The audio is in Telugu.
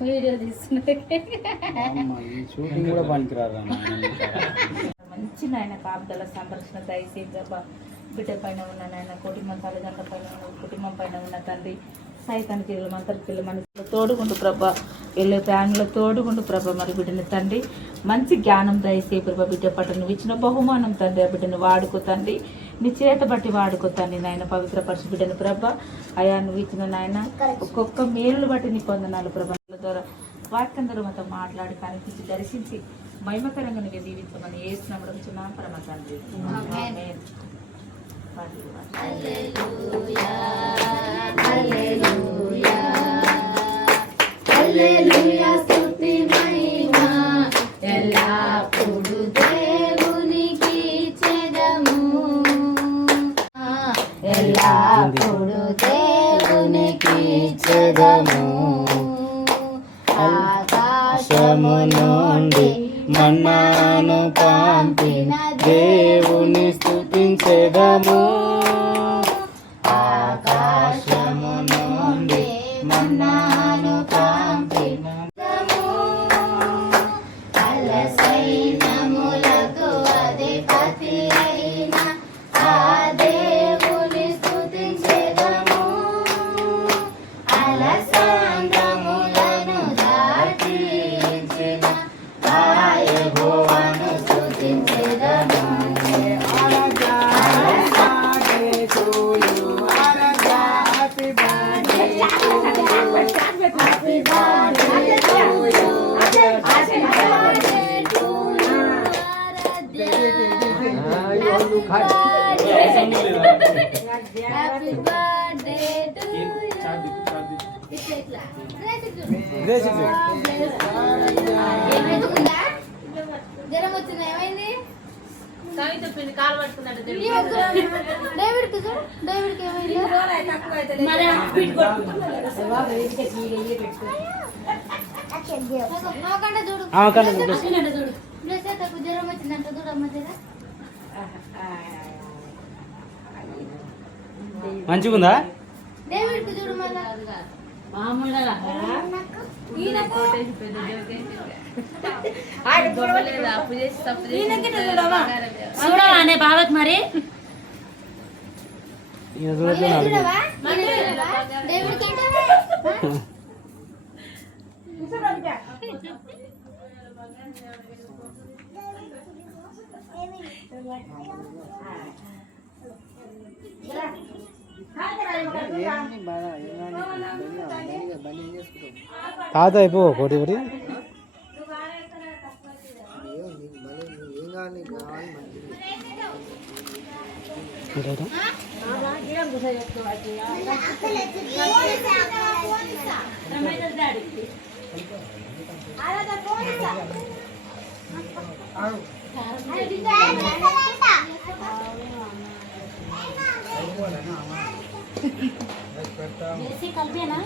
వీడియో తీస్తున్నది కూడా పనికిరాదు. మంచి నాయన కాపుదల సంరక్షణ దయచేసి బిడ్డ పైన ఉన్న నాయన కుటుంబం తల్లిదండ్రుల పైన ఉన్న కుటుంబం పైన ఉన్న తండ్రి సైతాన్ పిల్లలు మంత్రి పిల్లలు మనసులో తోడుగుండు ప్రభా వెళ్ళే ఫ్యామిలీలో తోడుగుండు ప్రభా మరి బిడ్డని తండ్రి మంచి జ్ఞానం దయచేసి ప్రభా బిడ్డ పట్ల నువ్వు ఇచ్చిన బహుమానం తండ్రి ఆ బిడ్డను వాడుకో తండ్రి నీ చేత బట్టి వాడుకో తండ్రి నాయన పవిత్ర పరచు బిడ్డను ప్రభా అయా నువ్వు ఇచ్చిన నాయన ఒక్కొక్క మేలును బట్టి నీ పొందనాలు ప్రభా ద్వారా వాక్యందరూ మాతో మాట్లాడి కనిపించి దర్శించి మహిమకరంగా నువ్వు దీవించమని ఏసునామమున చున్నాం పరమ తండ్రి ఆమేన్. హల్లెలూయా హల్లెలూయా హల్లెలూయా స్తుతి మహిమ ఎల్లప్పుడూ దేవునికి చెదము ఎల్లప్పుడూ దేవునికి చెదము ఆకాశము నుండి మన్నాను పంపిన దేవుని స్తుతించెదము. ఆకాశము నుండి మన్నాను పంపిన సైన్యములకు అధిపతి అయిన ఆ దేవుని స్తుతించెదము అలసాంద్రములను దాటించిన ఆ యెహోవాను స్తుతించెదము. జ్వరం వచ్చింది ఏమైంది కాలు పట్టుకున్నాడు జ్వరం వచ్చిందంట చూడమ్మ మంచిగుందా? దేవుడికి చూడు చూడవానే బావకి మరి తాత అయిపో ఒకటి ఒకటి కలిపేనా